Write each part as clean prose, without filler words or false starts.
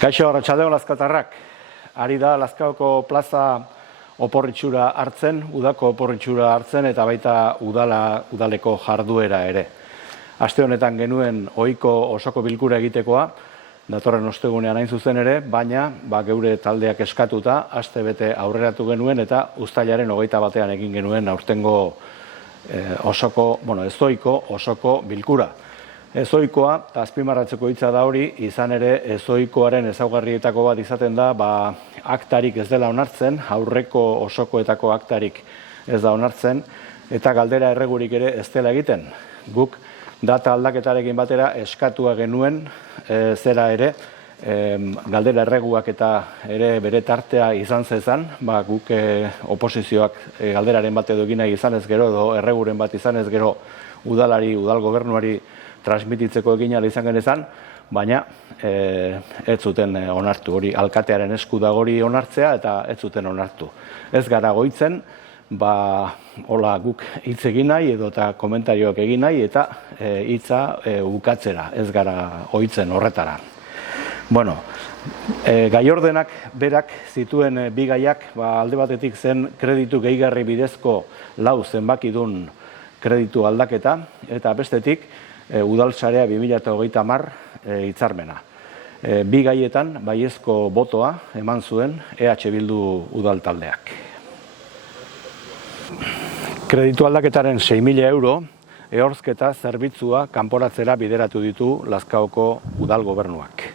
Kaixo, arratsaldeon Lazkatarrak. Ari da Lazkaoko plaza oporritxura hartzen, udako oporritxura hartzen eta baita udaleko jarduera ere. Aste honetan genuen ohiko osoko bilkura egitekoa, datorren ostegunean hain zuzen ere, baina geure taldeak eskatuta aste bete aurreratu genuen eta uztailaren 21ean egin genuen aurtengo ezohiko osoko bilkura. Ezohikoa, eta azpimarratzeko hitza da hori, izan ere ezohikoaren ezaugarrietako bat izaten da, aktarik ez dela onartzen, aurreko osokoetako aktarik ez da onartzen, eta galdera erregurik ere ez dela egiten. Guk data aldaketarekin batera eskatua genuen zera ere, galdera erreguak eta ere bere tartea izan zezan, guk oposizioak galderaren bat edo egin nahi izan ez gero, edo erreguren bat izan ez gero udalari, udal gobernuari transmititzeko egin ala izan genezan, baina ez zuten onartu hori, alkatearen esku da hori onartzea eta ez zuten onartu. Ez gara goitzen, hola guk hitz egin nahi edo eta komentarioak egin nahi eta hitza ukatzera, ez gara goitzen horretara. Gaiordenak berak zituen bi gaiak, alde batetik zen kreditu gehigarri bidezko 4 zenbakidun kreditu aldaketa, eta bestetik udalsarea 2030 hitzarmena. Bi gaietan baiezko botoa eman zuen EH Bildu udal taldeak. Kreditu aldaketaren 6.000 euro ehorzketa zerbitzua kanporatzera bideratu ditu Lazkaoko udal gobernuak.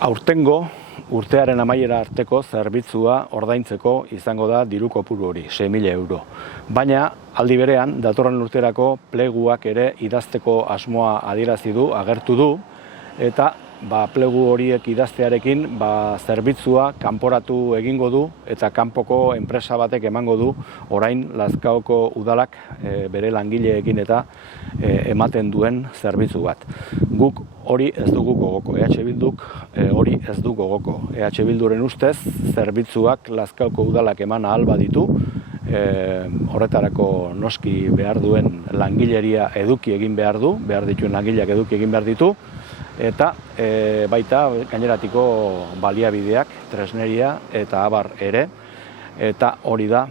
Aurtengo urtearen amaiera arteko zerbitzua ordaintzeko izango da diru kopuru hori, 6.000 euro. Baina, aldi berean, datorren urterako pleguak ere idazteko asmoa adierazi du, agertu du, eta plegu horiek idaztearekin zerbitzua kanporatu egingo du eta kanpoko enpresa batek emango du orain Lazkaoko udalak bere langileekin eta ematen duen zerbitzu bat. Guk hori ez dugu gogoko, EH Bilduk hori ez du gogoko. EH Bilduren ustez zerbitzuak Lazkaoko udalak eman ahal baditu, horretarako noski behar duen langileria eduki egin behar du, behar dituen langileak eduki egin behar ditu, eta baita gaineratiko baliabideak, tresneria eta abar ere, eta hori da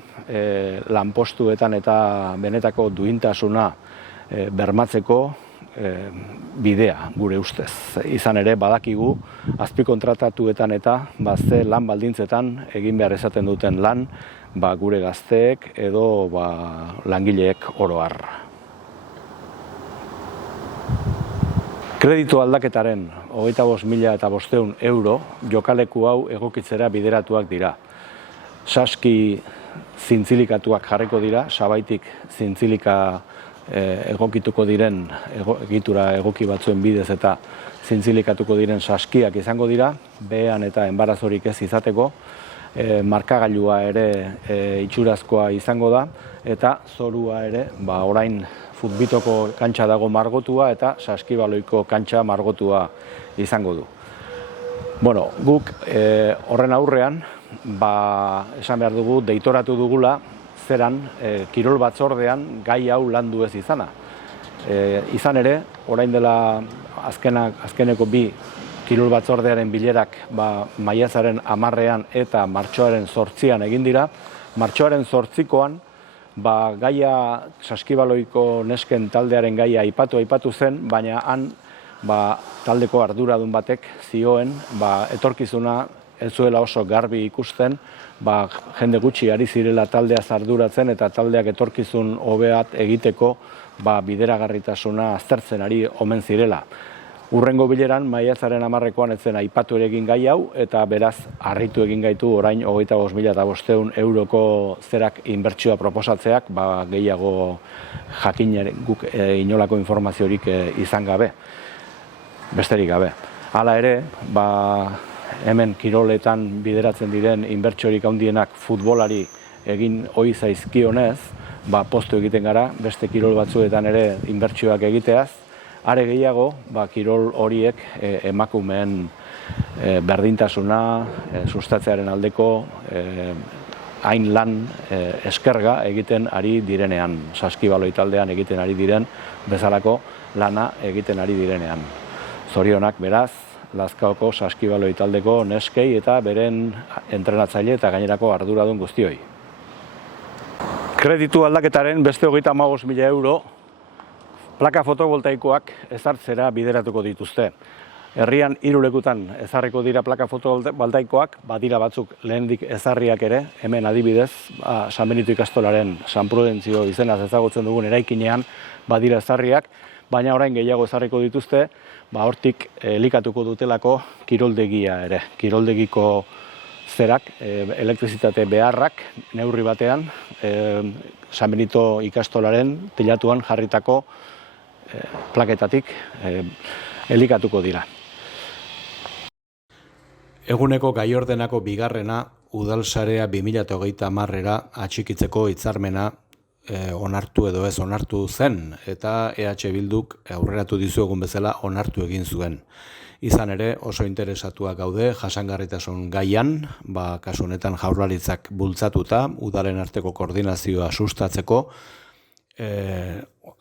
lanpostuetan eta benetako duintasuna bermatzeko bidea gure ustez. Izan ere badakigu azpikontratatuetan eta ze lan baldintzetan egin behar esaten duten lan gure gazteek edo langileek oro har. Kreditu aldaketaren 25.500 euro jokaleku hau egokitzera bideratuak dira. Saski zintzilikatuak jarriko dira, sabaitik zintzilika egokituko diren, egitura egoki batzuen bidez eta zintzilikatuko diren saskiak izango dira, behean eta enbarazorik ez izateko, markagailua ere itxurazkoa izango da, eta zorua ere, orain futbitoko kantxa dago margotua eta saskibaloiko kantxa margotua izango du. Guk horren aurrean, esan behar dugu, deitoratu dugula zeran kirol batzordean gai hau landu ez izana. Izan ere, orain dela azkeneko bi kirol batzordearen bilerak maiatzaren 10ean eta martxoaren 8ean egin dira. Martxoaren 8koan gaia saskibaloiko nesken taldearen gaia aipatu zen, baina han taldeko arduradun batek zioen etorkizuna ez zuela oso garbi ikusten, jende gutxi ari zirela taldeaz arduratzen eta taldeak etorkizun hobeat egiteko bideragarritasuna aztertzen ari omen zirela. Urrengo bileran, maiatzaren 10koan etzen aipatu ere egin gai hau, eta beraz, harritu egin gaitu orain 25.500 euroko zerak inbertsioa proposatzeak, gehiago jakin guk inolako informaziorik izan gabe, besterik gabe. Hala ere, hemen kiroletan bideratzen diren inbertsiorik handienak futbolari egin ohi zaizkionez, poztu egiten gara, beste kirol batzuetan ere inbertsioak egiteaz, are gehiago, kirol horiek emakumeen berdintasuna sustatzearen aldeko hain lan eskerga egiten ari direnean, saskibaloi taldean egiten ari diren bezalako lana egiten ari direnean. Zorionak beraz, Lazkaoko saskibaloi taldeko neskei eta beren entrenatzaile eta gainerako arduradun guztioi. Kreditu aldaketaren beste 35.000 euro plaka fotovoltaikoak ezartzera bideratuko dituzte. Herrian 3 lekutan ezarriko dira plaka fotovoltaikoak, badira batzuk lehendik ezarriak ere, hemen adibidez, San Benito ikastolaren San Prudentzio izenaz ezagutzen dugun eraikinean badira ezarriak, baina orain gehiago ezarriko dituzte, hortik elikatuko dutelako kiroldegia ere. Kiroldegiko zerak, elektrizitate beharrak neurri batean, San Benito ikastolaren teilatuan jarritako plaketatik elikatuko dira. Eguneko gaiordenako bigarrena udalsarea 2030era atxikitzeko hitzarmena onartu edo ez onartu zen, eta EH Bilduk aurreratu dizuegun bezala onartu egin zuen. Izan ere oso interesatuak gaude jasangarritasun gaian, kasu honetan Jaurlaritzak bultzatuta, udalen arteko koordinazioa sustatzeko,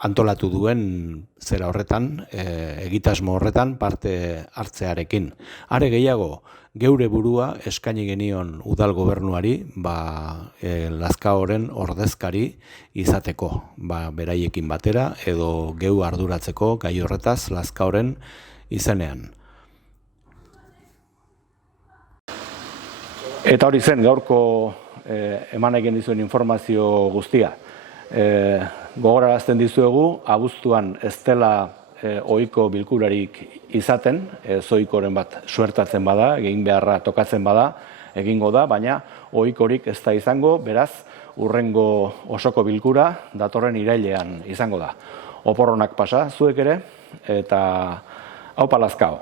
antolatu duen zera horretan, egitasmo horretan parte hartzearekin. Are gehiago, geure burua eskaini genion udal gobernuari, Lazkaoren ordezkari izateko, beraiekin batera edo geu arduratzeko gai horretaz Lazkaoren izenean. Eta hori zen gaurko eman egin dizuen informazio guztia. Gogorarazten dizuegu, abuztuan ez dela ohiko bilkurarik izaten, zoikoren bat suertatzen bada, egin beharra tokatzen bada, egingo da, baina ohikorik ez da izango, beraz, hurrengo osoko bilkura datorren irailean izango da. Oporronak pasa zuek ere, eta haupa Lazkao.